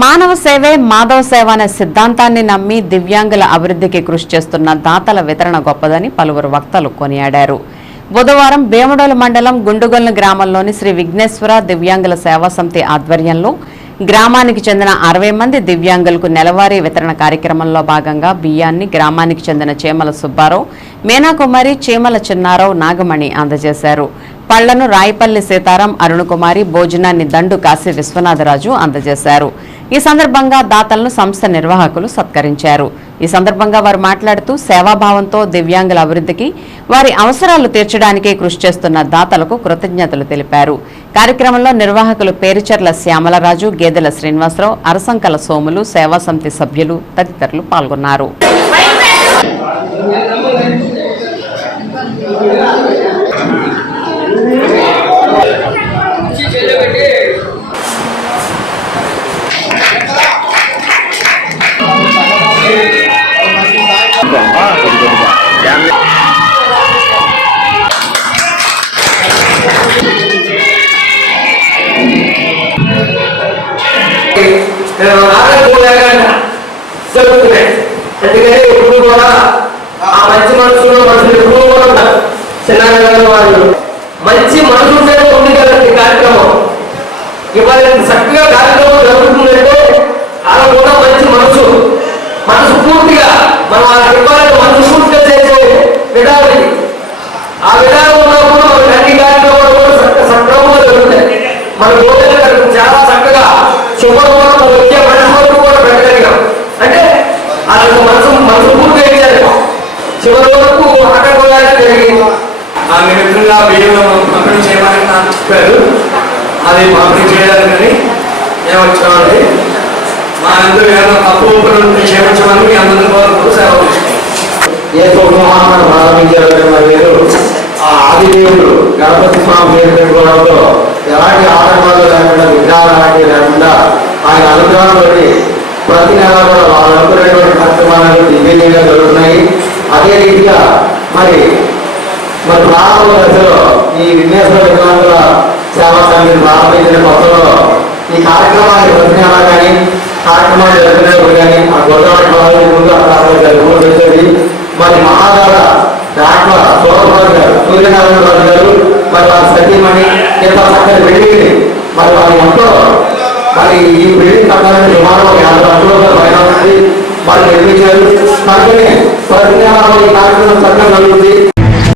మానవ సేవే మాధవ సేవ అనే సిద్ధాంతాన్ని నమ్మి దివ్యాంగుల అభివృద్ధికి కృషి చేస్తున్న దాతల వితరణ గొప్పదని పలువురు వక్తలు కొనియాడారు. బుధవారం భీమడోలు మండలం గుండుగొల్లు గ్రామంలోని శ్రీ విఘ్నేశ్వర దివ్యాంగుల సేవా సమితి ఆధ్వర్యంలో గ్రామానికి చెందిన అరవై మంది దివ్యాంగులకు నెలవారీ వితరణ కార్యక్రమంలో భాగంగా బియ్యాన్ని గ్రామానికి చెందిన చేమల సుబ్బారావు మీనాకుమారి చీమల చిన్నారావు నాగమణి అందజేశారు. పళ్ళను రాయపల్లి సీతారాం అరుణకుమారి భోజనాన్ని దండు కాశీ విశ్వనాథరాజు అందజేశారు. ఈ సందర్భంగా దాతలను సంస్థ నిర్వాహకులు సత్కరించారు. ఈ సందర్భంగా వారు మాట్లాడుతూ సేవాభావంతో దివ్యాంగుల అభివృద్ధికి వారి అవసరాలు తీర్చడానికి కృషి చేస్తున్న దాతలకు కృతజ్ఞతలు తెలిపారు. కార్యక్రమంలో నిర్వాహకులు పేరుచర్ల శ్యామలరాజు గేదెల శ్రీనివాసరావు అరసంకల సోములు సేవా సమితి సభ్యులు తదితరులు పాల్గొన్నారు. జరుగుతున్నాయి ఎందుకంటే ఇప్పుడు కూడా ఆ మంచి మనసులో మనుషులు ఎప్పుడు కూడా ఉన్నారు వాళ్ళు. మంచి మనసు ఉంటేనే ఉంది కదండి కార్యక్రమం. ఇవాళ చక్కగా కార్యక్రమం జరుగుతుందంటే అలా కూడా మంచి మనసు. మనసు పూర్తిగా మనం వాళ్ళకి ఇవ్వాలంటే మనసు పూర్తిగా చేసే విధానం ఇది. ఆ విధానంలో కూడా మనకి అన్ని కార్యక్రమాలు కూడా సక్రమంగా జరుగుతాయి. మన భోజన చాలా చక్కగా శుభ్రం కూడా వచ్చే మనిషి వరకు కూడా పెట్టగలిగాం అంటే మనసు మనసు పూర్తిగా ఇచ్చారు చివరి వరకు ఆటంకంగా జరిగింది బియ్యం పంపిణీ చేయమని నాకు చెప్పారు అది పంపిణీ చేయడానికని మేము వచ్చామండి మా అందరూ ఏమైనా తప్పు ఒప్పులు చేయించమని మీ అందరి వరకు సేవ ఏ ప్రారంభించారు మీరు ఆ ఆదిదేవుడు గణపతి స్వామి పేరు పెట్టుకోవడంతో ఎలాంటి ఆటంకాలు లేకుండా విఘ్నాలు లాంటివి లేకుండా ఆయన అనుగ్రహంతో ప్రతి నెల కూడా వాళ్ళు అనుకునేటువంటి కార్యక్రమాలు దివ్యంగా జరుగుతున్నాయి. అదే రీతిగా మరి మరి ప్రారంభ దశలో ఈ విఘ్నేశ్వర వికలాంగుల సేవా సమితిని ప్రారంభించిన కొత్తలో ఈ కార్యక్రమాన్ని ప్రతినేలా కానీ కార్యక్రమాలు జరుగుతున్నప్పుడు కానీ ఆ గొడవ ముందు అక్కడ జరుగుతూ మరి మహాదార ఈ బిల్డింగ్ కట్టాలని సుమారు ఒక యాభై లక్షల రూపాయలు పైన ఉంది వాళ్ళు నిర్మించారు కనుకనే ప్రతి నెల ఈ కార్యక్రమం చక్కగా జరుగుతుంది